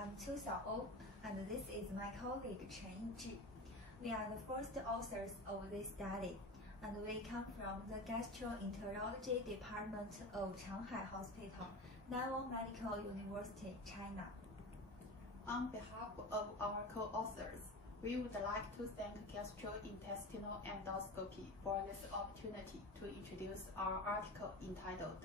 I'm Interview-Xiao-Ou, and this is my colleague Qiu and Yi-Zhi. We are the first authors of this study, and we come from the Gastroenterology Department of Shanghai Hospital, Naval Medical University, China. On behalf of our co-authors, we would like to thank Gastrointestinal Endoscopy for this opportunity to introduce our article entitled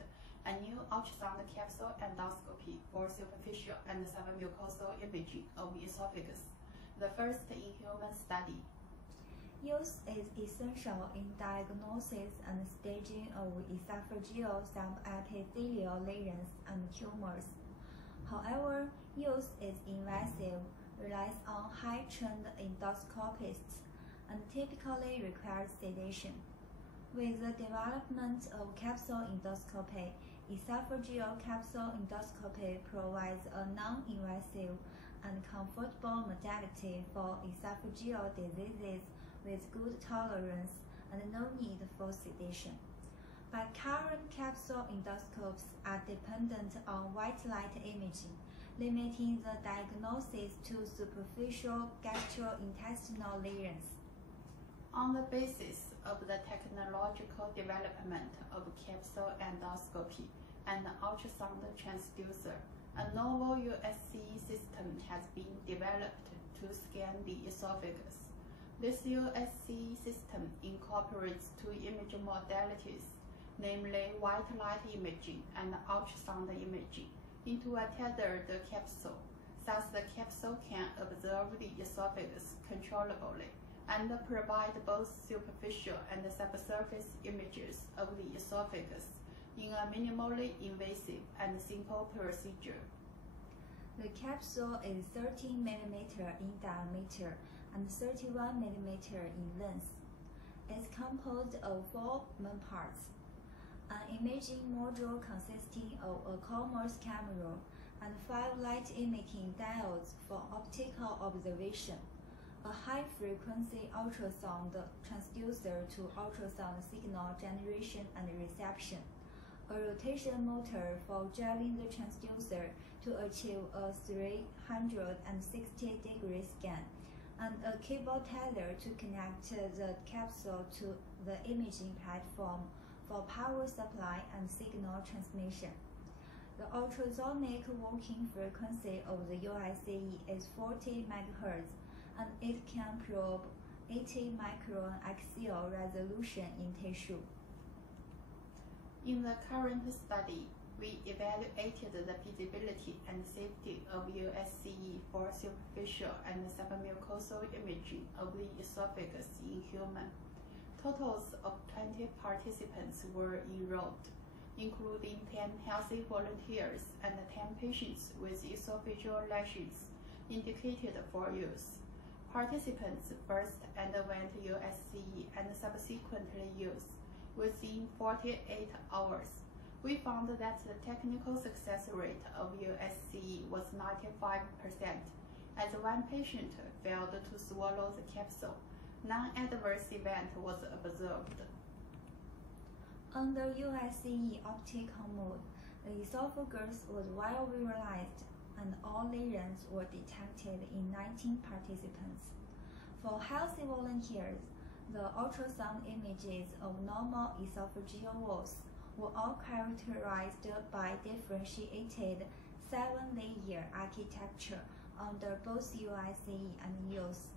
"A New Ultrasound Capsule Endoscopy for Superficial and Submucosal Imaging of Esophagus," the first in human study. Use is essential in diagnosis and staging of esophageal subepithelial lesions and tumors. However, use is invasive, relies on high-trained endoscopists, and typically requires sedation. With the development of capsule endoscopy, esophageal capsule endoscopy provides a non-invasive and comfortable modality for esophageal diseases with good tolerance and no need for sedation. But current capsule endoscopes are dependent on white light imaging, limiting the diagnosis to superficial gastrointestinal lesions. On the basis of the technological development of capsule endoscopy and ultrasound transducer, a novel USCE system has been developed to scan the esophagus. This USCE system incorporates two imaging modalities, namely white light imaging and ultrasound imaging, into a tethered capsule. Thus, the capsule can observe the esophagus controllably and provide both superficial and subsurface images of the esophagus in a minimally invasive and simple procedure. The capsule is 13 mm in diameter and 31 mm in length. It's composed of 4 main parts: an imaging module consisting of a commerce camera and 5 light-emitting diodes for optical observation, a high-frequency ultrasound transducer to ultrasound signal generation and reception, a rotation motor for driving the transducer to achieve a 360-degree scan, and a cable tether to connect the capsule to the imaging platform for power supply and signal transmission. The ultrasonic working frequency of the USCE is 40 MHz, and it can probe 80 micron axial resolution in tissue. In the current study, we evaluated the feasibility and safety of USCE for superficial and submucosal imaging of the esophagus in humans. Totals of 20 participants were enrolled, including 10 healthy volunteers and 10 patients with esophageal lesions indicated for use. Participants first underwent USCE and subsequently used within 48 hours. We found that the technical success rate of USCE was 95%, as one patient failed to swallow the capsule. Non-adverse event was observed. Under USCE optical mode, the esophagus was well visualized and all lesions were detected in 19 participants. For healthy volunteers, the ultrasound images of normal esophageal walls were all characterized by differentiated 7-layer architecture under both USCE and use.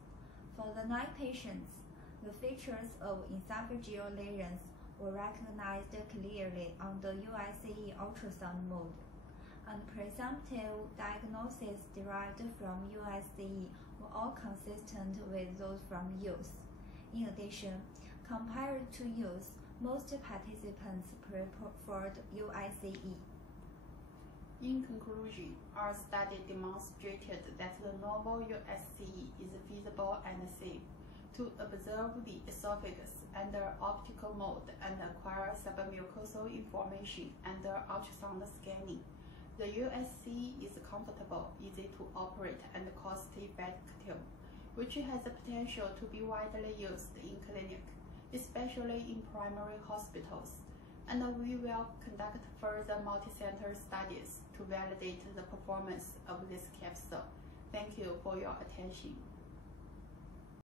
For the 9 patients, the features of esophageal lesions were recognized clearly on the USCE ultrasound mode, and presumptive diagnoses derived from USCE were all consistent with those from use. In addition, compared to use, most participants preferred USCE. In conclusion, our study demonstrated that the novel USCE is feasible and safe to observe the esophagus under optical mode and acquire submucosal information under ultrasound scanning. The USCE is comfortable, easy to operate, and cost-effective, which has the potential to be widely used in clinic, especially in primary hospitals. and we will conduct further multi-center studies to validate the performance of this capsule. Thank you for your attention.